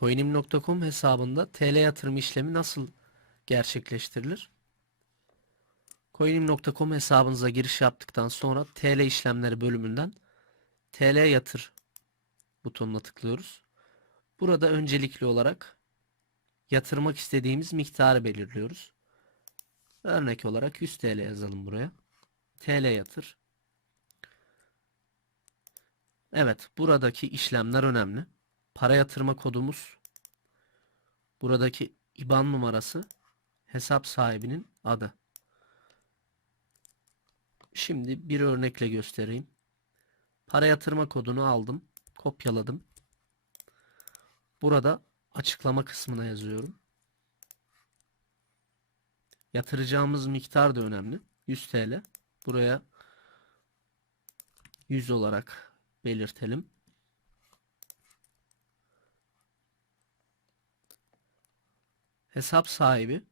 Coinim.com hesabında TL yatırım işlemi nasıl gerçekleştirilir? Coinim.com hesabınıza giriş yaptıktan sonra TL işlemleri bölümünden TL yatır butonuna tıklıyoruz. Burada öncelikli olarak yatırmak istediğimiz miktarı belirliyoruz. Örnek olarak 100 TL yazalım buraya. TL yatır. Evet, buradaki işlemler önemli. Para yatırma kodumuz, buradaki IBAN numarası, hesap sahibinin adı. Şimdi bir örnekle göstereyim. Para yatırma kodunu aldım, kopyaladım. Burada açıklama kısmına yazıyorum. Yatıracağımız miktar da önemli. 100 TL. Buraya 100 olarak belirtelim. Hesap sahibi.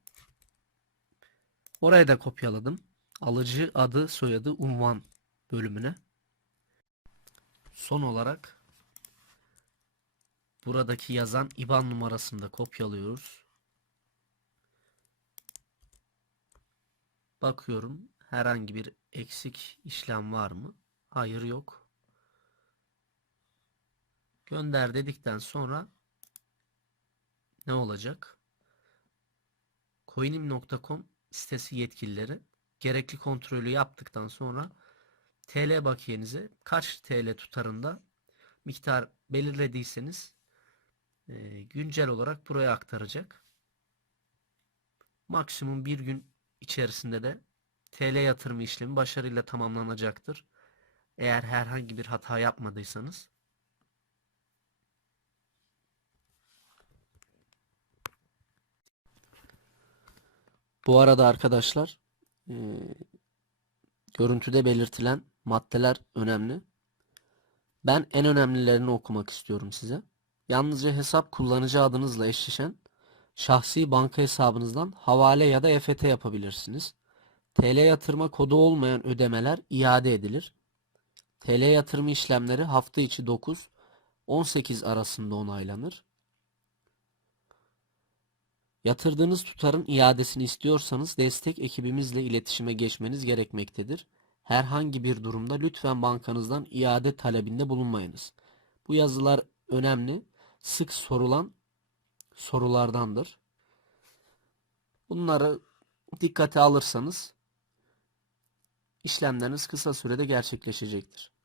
Oraya da kopyaladım. Alıcı adı, soyadı, unvan bölümüne. Son olarak buradaki yazan IBAN numarasını da kopyalıyoruz. Bakıyorum herhangi bir eksik işlem var mı? Hayır yok. Gönder dedikten sonra ne olacak? Coinim.com sitesi yetkilileri gerekli kontrolü yaptıktan sonra TL bakiyenize kaç TL tutarında miktar belirlediyseniz e, güncel olarak buraya aktaracak. Maksimum bir gün içerisinde de TL yatırımı işlemi başarıyla tamamlanacaktır. Eğer herhangi bir hata yapmadıysanız. Bu arada arkadaşlar e, görüntüde belirtilen maddeler önemli. Ben en önemlilerini okumak istiyorum size. Yalnızca hesap kullanıcı adınızla eşleşen şahsi banka hesabınızdan havale ya da EFT yapabilirsiniz. TL yatırma kodu olmayan ödemeler iade edilir. TL yatırma işlemleri hafta içi 9 18 arasında onaylanır. Yatırdığınız tutarın iadesini istiyorsanız destek ekibimizle iletişime geçmeniz gerekmektedir. Herhangi bir durumda lütfen bankanızdan iade talebinde bulunmayınız. Bu yazılar önemli, sık sorulan sorulardandır. Bunları dikkate alırsanız işlemleriniz kısa sürede gerçekleşecektir.